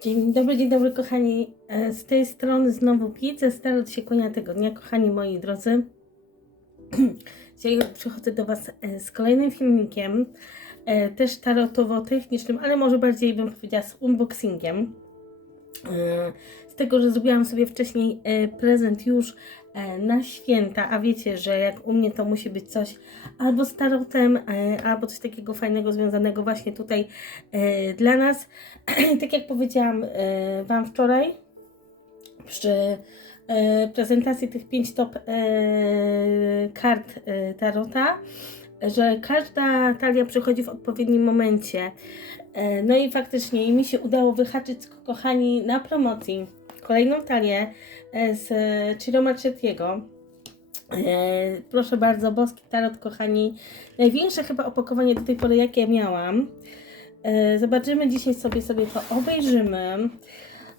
Dzień dobry, dzień dobry kochani. E, Z tej strony znowu Pice, starot się konia tego dnia, kochani moi drodzy. Dzisiaj przychodzę do Was e, z kolejnym filmikiem, e, też tarotowo-technicznym, ale może bardziej bym powiedziała z unboxingiem. Z tego, że zrobiłam sobie wcześniej prezent już na święta, a wiecie, że jak u mnie to musi być coś albo z tarotem, e, albo coś takiego fajnego związanego właśnie tutaj e, dla nas. tak jak powiedziałam e, Wam wczoraj przy e, prezentacji tych 5 top e, kart e, Tarota, że każda talia przychodzi w odpowiednim momencie. E, no i faktycznie mi się udało wyhaczyć, kochani, na promocji kolejną talię e, z Ciro Marchettiego. E, proszę bardzo, boski tarot, kochani. Największe chyba opakowanie do tej pory, jakie miałam. E, Zobaczymy dzisiaj sobie, sobie to obejrzymy.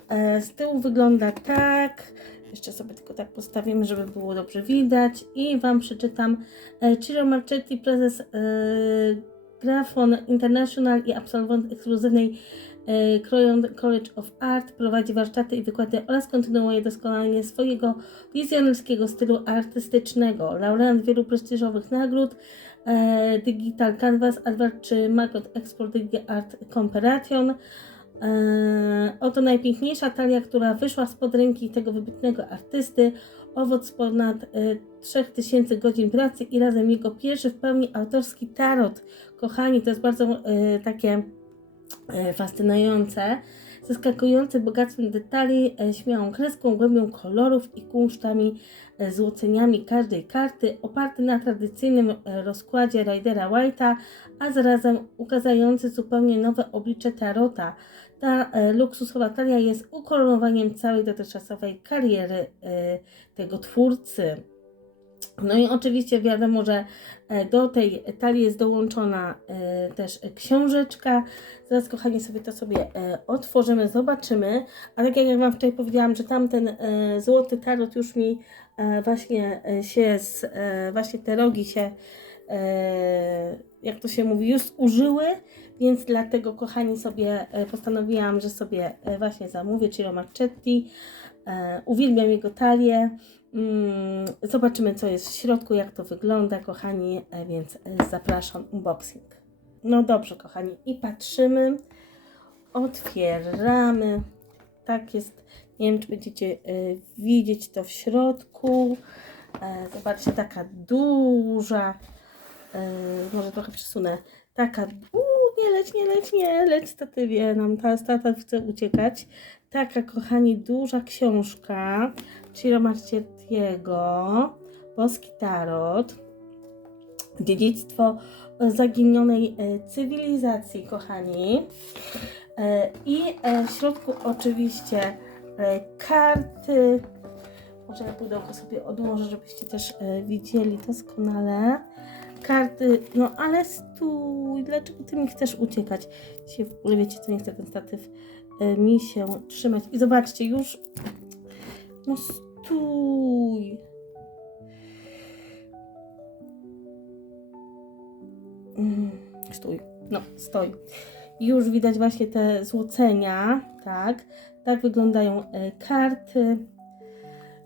E, Z tyłu wygląda tak. Jeszcze sobie tylko tak postawimy, żeby było dobrze widać. I Wam przeczytam. E, Ciro Marchetti, prezes e, Grafon International i absolwent ekskluzywnej e, College of Art. Prowadzi warsztaty i wykłady oraz kontynuuje doskonalenie swojego wizjonerskiego stylu artystycznego. Laureat wielu prestiżowych nagród. E, Digital Canvas Advert czy Market Export Digital Art Comparison. E, Oto najpiękniejsza talia, która wyszła spod ręki tego wybitnego artysty. Owoc ponad e, 3000 godzin pracy i razem jego pierwszy w pełni autorski tarot. Kochani, to jest bardzo e, takie e, fascynujące. Zaskakujące bogactwem detali, e, śmiałą kreską, głębią kolorów i kunsztami, e, złoceniami każdej karty, oparty na tradycyjnym e, rozkładzie Ridera White'a, a zarazem ukazujący zupełnie nowe oblicze tarota. Ta e, luksusowa talia jest ukoronowaniem całej dotychczasowej kariery e, tego twórcy. No i oczywiście wiadomo, że e, do tej talii jest dołączona e, też książeczka. Zaraz, kochani, sobie to sobie e, otworzymy, zobaczymy. A tak jak Wam wczoraj powiedziałam, że tamten złoty tarot już mi właśnie się, z, właśnie te rogi się, jak to się mówi, już użyły, więc dlatego, kochani, sobie e, postanowiłam, że sobie e, właśnie zamówię Ciro Marchetti. E, uwielbiam jego talię. Mm, Zobaczymy, co jest w środku, jak to wygląda, kochani, e, więc e, zapraszam unboxing. No dobrze, kochani, i patrzymy, otwieramy. Tak jest. Nie wiem, czy będziecie e, widzieć to w środku. E, Zobaczcie, taka duża, e, może trochę przesunę, taka, uuu, nie leć, nie leć, nie leć, statywie, nam ta tata chce uciekać. Taka, kochani, duża książka Ciro Marchettiego, Boski Tarot, dziedzictwo zaginionej e, cywilizacji, kochani. E, I w środku oczywiście karty. Może ja pudełko sobie odłożę, żebyście też widzieli doskonale. Karty, no ale stój, dlaczego ty mi chcesz uciekać? Dzisiaj w ogóle wiecie co, nie chcę ten statyw e, mi się trzymać. I zobaczcie, już, no stój. Mm, Stój, no stoi. Już widać właśnie te złocenia, tak. Tak wyglądają e, karty.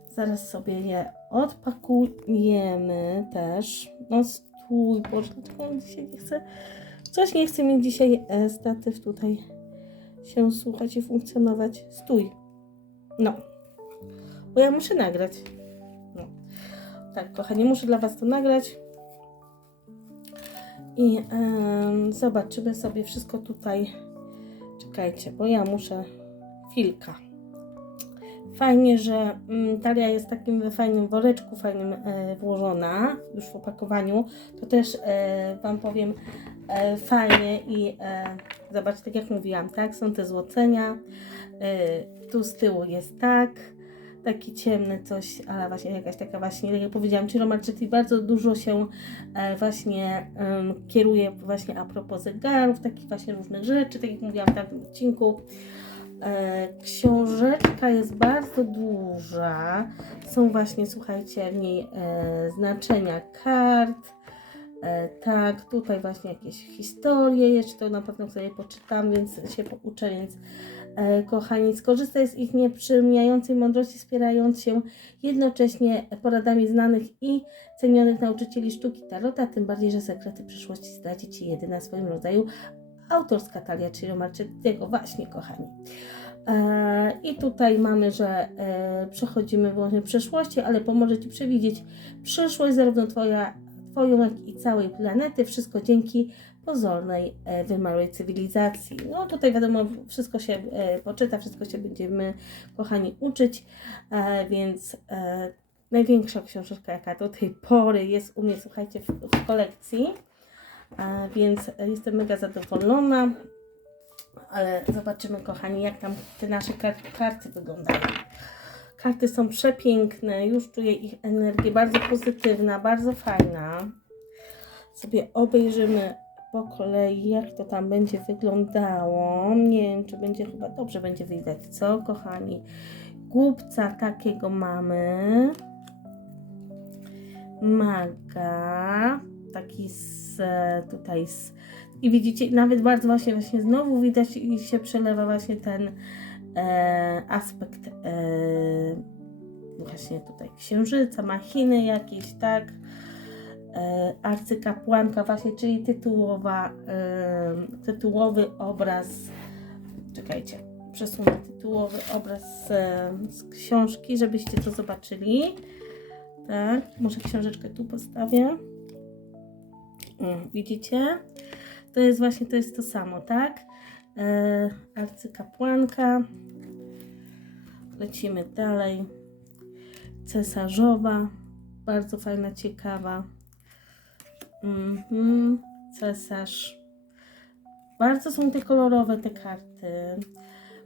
Zaraz sobie je odpakujemy też. No stój, Boże, dlaczego dzisiaj nie chce... Coś nie chce mi dzisiaj e, statyw tutaj się słuchać i funkcjonować. Stój. No. Bo ja muszę nagrać. No. Tak, kochani, muszę dla Was to nagrać. I em, zobaczymy sobie wszystko tutaj. Czekajcie, bo ja muszę chwilkę. Fajnie, że mm, talia jest takim fajnym woreczku, fajnym e, włożona już w opakowaniu. To też e, Wam powiem e, fajnie i e, zobaczcie, tak jak mówiłam, tak? Są te złocenia. E, tu z tyłu jest tak. Taki ciemny coś, ale właśnie jakaś taka właśnie, tak jak powiedziałam, Ciro Marchetti bardzo dużo się e, właśnie em, kieruje właśnie a propos zegarów, takich właśnie różnych rzeczy, tak jak mówiłam w tamtym odcinku. E, Książeczka jest bardzo duża. Są właśnie, słuchajcie, w niej e, znaczenia kart. E, tak, tutaj właśnie jakieś historie, jeszcze to na pewno sobie poczytam, więc się pouczę, więc kochani, skorzystaj z ich nieprzemijającej mądrości, wspierając się jednocześnie poradami znanych i cenionych nauczycieli sztuki Tarota, tym bardziej, że sekrety przyszłości zdradzi Ci jedyna w swoim rodzaju autorska talia, czyli Marczettiego, właśnie kochani. E, I tutaj mamy, że e, przechodzimy wyłącznie w przeszłości, ale pomoże Ci przewidzieć przyszłość, zarówno Twoja, Twoją, jak i całej planety. Wszystko dzięki pozornej, e, wymarłej cywilizacji. No tutaj wiadomo, wszystko się poczyta, wszystko się będziemy, kochani, uczyć, więc największa książeczka, jaka do tej pory jest u mnie, słuchajcie, w, w kolekcji. E, więc jestem mega zadowolona. Ale zobaczymy, kochani, jak tam te nasze kar- karty wyglądają. Karty są przepiękne, już czuję ich energię, bardzo pozytywna, bardzo fajna. Sobie obejrzymy po kolei, jak to tam będzie wyglądało. Nie wiem, czy będzie chyba dobrze będzie widać, co, kochani. Głupca takiego mamy. Maga, taki z tutaj z i widzicie, nawet bardzo właśnie, właśnie znowu widać i się przelewa właśnie ten e, aspekt e, właśnie tutaj księżyca, machiny jakieś, tak? E, arcykapłanka właśnie, czyli tytułowa, e, tytułowy obraz, czekajcie, przesunę tytułowy obraz e, z książki, żebyście to zobaczyli. Tak, może książeczkę tu postawię. Widzicie? To jest właśnie, to jest to samo, tak? E, arcykapłanka. Lecimy dalej. Cesarzowa. Bardzo fajna, ciekawa. Mhm. Cesarz. Bardzo są te kolorowe te karty.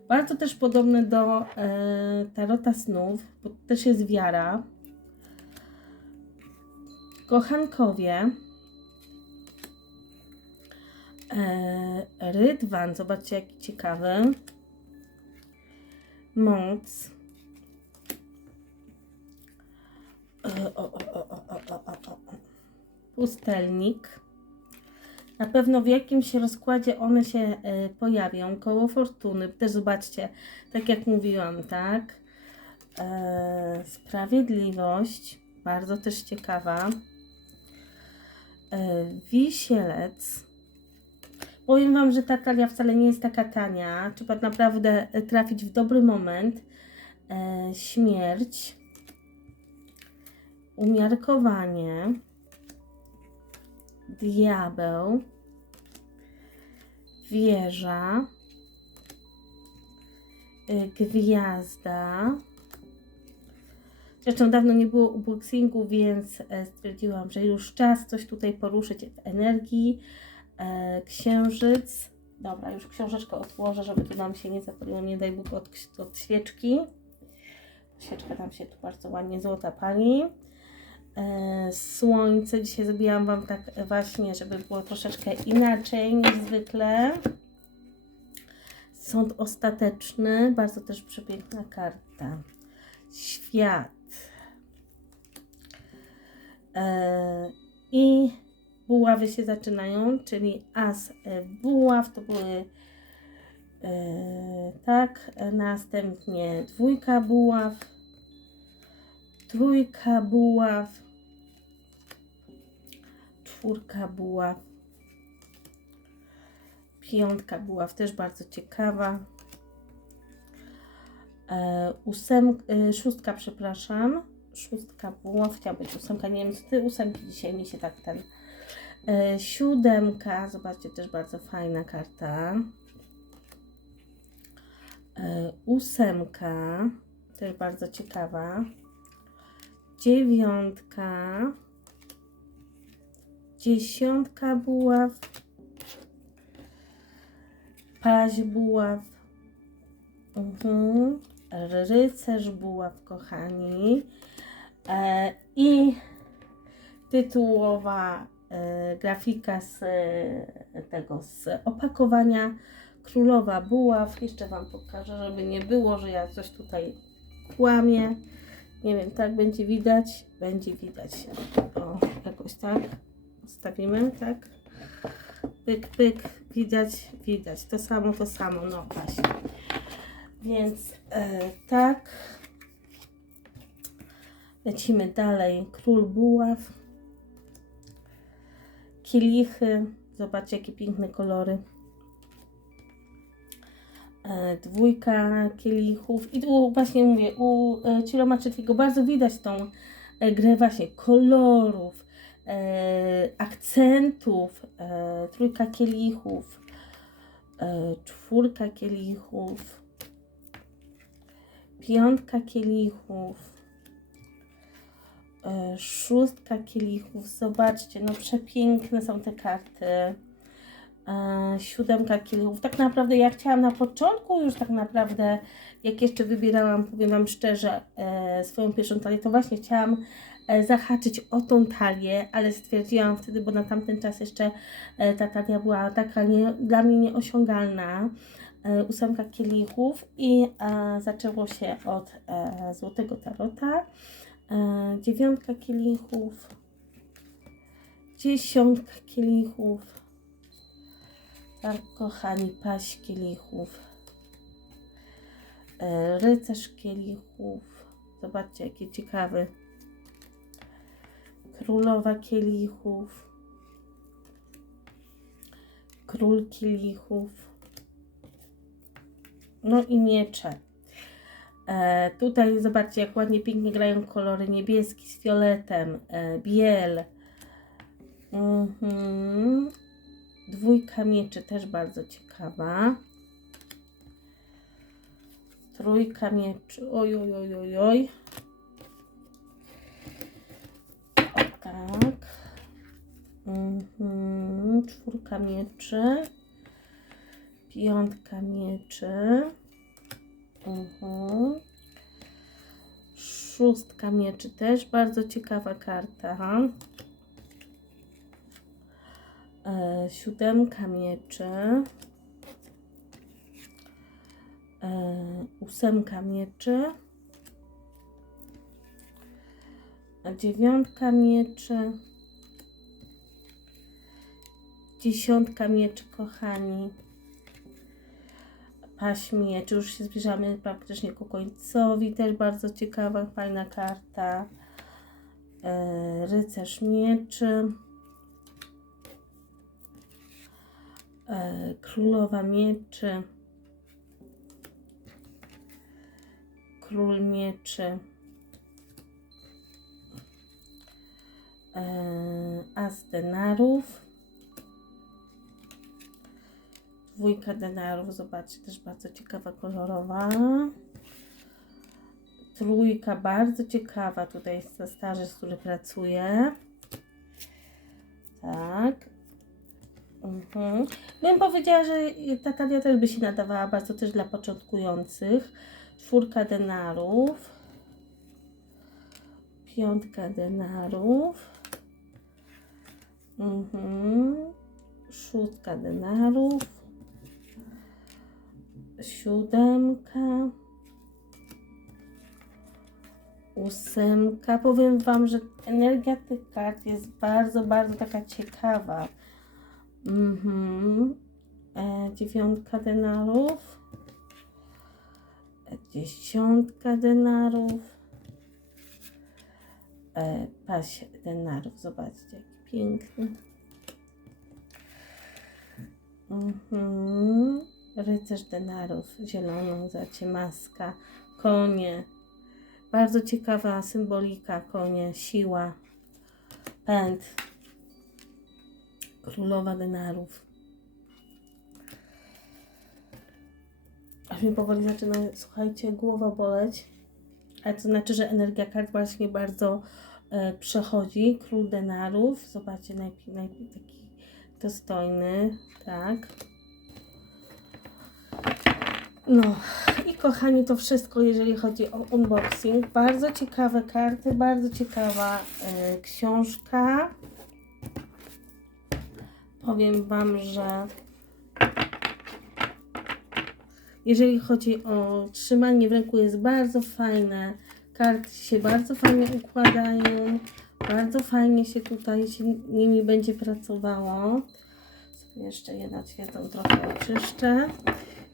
Bardzo też podobne do e, Tarota Snów, bo też jest wiara. Kochankowie. E, rydwan. Zobaczcie, jaki ciekawy. Moc. Pustelnik. Na pewno w jakimś rozkładzie one się e, pojawią. Koło fortuny. Też zobaczcie, tak jak mówiłam, tak? E, sprawiedliwość. Bardzo też ciekawa. Wisielec Powiem Wam, że ta talia wcale nie jest taka tania. Trzeba naprawdę e, trafić w dobry moment. E, śmierć. Umiarkowanie. Diabeł. Wieża. e, Gwiazda. Zresztą dawno nie było unboxingu, więc e, stwierdziłam, że już czas coś tutaj poruszyć w energii. E, księżyc. Dobra, już książeczkę otworzę, żeby tu nam się nie zapaliło, nie daj Bóg, od, od świeczki. Świeczka tam się tu bardzo ładnie złota pali. E, słońce. Dzisiaj zrobiłam Wam tak właśnie, żeby było troszeczkę inaczej niż zwykle. Sąd ostateczny. Bardzo też przepiękna karta. Świat. E, I buławy się zaczynają, czyli as e, buław to były e, tak, następnie dwójka buław, trójka buław, czwórka buław, piątka buław, też bardzo ciekawa, e, ósem, e, szóstka, przepraszam, szóstka buław, chciała być ósemka, nie wiem, co ty ósemki dzisiaj mi się tak ten siódemka, zobaczcie, też bardzo fajna karta. E, ósemka, też bardzo ciekawa. Dziewiątka. Dziesiątka buław. Paź buław. Mhm. Rycerz buław, kochani. E, I tytułowa e, grafika z e, tego, z opakowania Królowa Buław. Jeszcze Wam pokażę, żeby nie było, że ja coś tutaj kłamię. Nie wiem, tak będzie widać? Będzie widać. O, jakoś tak. Ustawimy, tak? Pyk, pyk, widać, widać. To samo, to samo, no właśnie. Więc e, tak. Lecimy dalej. Król buław. Kielichy. Zobaczcie, jakie piękne kolory. E, dwójka kielichów. I tu właśnie mówię, u e, Czetwiego bardzo widać tą e, grę właśnie kolorów, e, akcentów. Trójka kielichów. Czwórka kielichów. Piątka kielichów. E, szóstka kielichów. Zobaczcie, no przepiękne są te karty. E, siódemka kielichów. Tak naprawdę ja chciałam na początku już tak naprawdę, jak jeszcze wybierałam, powiem Wam szczerze, e, swoją pierwszą talię, to właśnie chciałam zahaczyć o tą talię, ale stwierdziłam wtedy, bo na tamten czas jeszcze ta talia była taka nie, dla mnie nieosiągalna. Ósemka kielichów i zaczęło się od złotego tarota. E, dziewiątka kielichów. Dziesiątka kielichów. Tak, kochani, paść kielichów. E, rycerz kielichów. Zobaczcie, jaki ciekawy. Królowa kielichów. Król kielichów. No i miecze. E, tutaj zobaczcie, jak ładnie, pięknie grają kolory niebieski z fioletem, e, biel. Mhm. Dwójka mieczy też bardzo ciekawa. Trójka mieczy. Oj, oj, oj, oj, oj. O tak. Mhm. Czwórka mieczy. Piątka mieczy. Mhm. Szóstka mieczy też bardzo ciekawa karta. E, siódemka mieczy. E, ósemka mieczy. A dziewiątka mieczy. Dziesiątka mieczy, kochani. Paść mieczy. Już się zbliżamy praktycznie ku końcowi. Też bardzo ciekawa, fajna karta. E, rycerz mieczy. E, Królowa Mieczy, Król Mieczy, e, As Denarów, Dwójka Denarów, zobaczcie, też bardzo ciekawa, kolorowa. Trójka, bardzo ciekawa, tutaj jest to starzec, który pracuje. Tak, Mhm. Bym powiedziała, że ta talia też by się nadawała bardzo też dla początkujących. Czwórka denarów. Piątka denarów. Mhm. Szóstka denarów. Siódemka. Ósemka. Powiem Wam, że energia tych kart jest bardzo, bardzo taka ciekawa. Mhm. E, dziewiątka denarów. E, dziesiątka denarów. E, paś denarów. Zobaczcie, jaki piękny. Mhm. Rycerz denarów. Zieloną, zacie maska. Konie. Bardzo ciekawa symbolika. Konie, siła. Pęd. Królowa denarów. Aż mi powoli zaczyna, słuchajcie, głowa boleć. Ale to znaczy, że energia kart właśnie bardzo e, przechodzi. Król denarów. Zobaczcie, najpierw, najpierw taki dostojny. Tak. No i kochani, to wszystko, jeżeli chodzi o unboxing. Bardzo ciekawe karty, bardzo ciekawa e, książka powiem Wam, że jeżeli chodzi o trzymanie w ręku jest bardzo fajne. Karty się bardzo fajnie układają. Bardzo fajnie się tutaj się nimi będzie pracowało. Jeszcze je nad świecą trochę oczyszczę.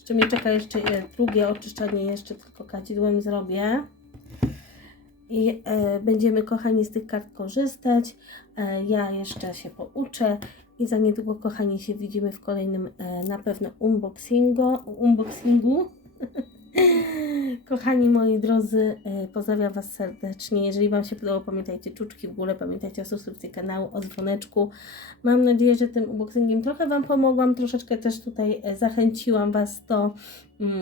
Jeszcze mnie czeka jeszcze je- drugie oczyszczenie, jeszcze tylko kadzidłem zrobię. I e, będziemy, kochani, z tych kart korzystać. E, ja jeszcze się pouczę i za niedługo, kochani, się widzimy w kolejnym e, na pewno unboxingu. Kochani moi drodzy, e, pozdrawiam Was serdecznie. Jeżeli Wam się podobało, pamiętajcie czuczki w górę, pamiętajcie o subskrypcji kanału, o dzwoneczku. Mam nadzieję, że tym unboxingiem trochę Wam pomogłam, troszeczkę też tutaj e, zachęciłam Was do mm,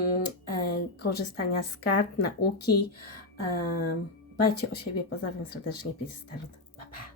e, korzystania z kart, nauki. E, dbajcie o siebie, pozdrawiam serdecznie, peace start. Pa, pa.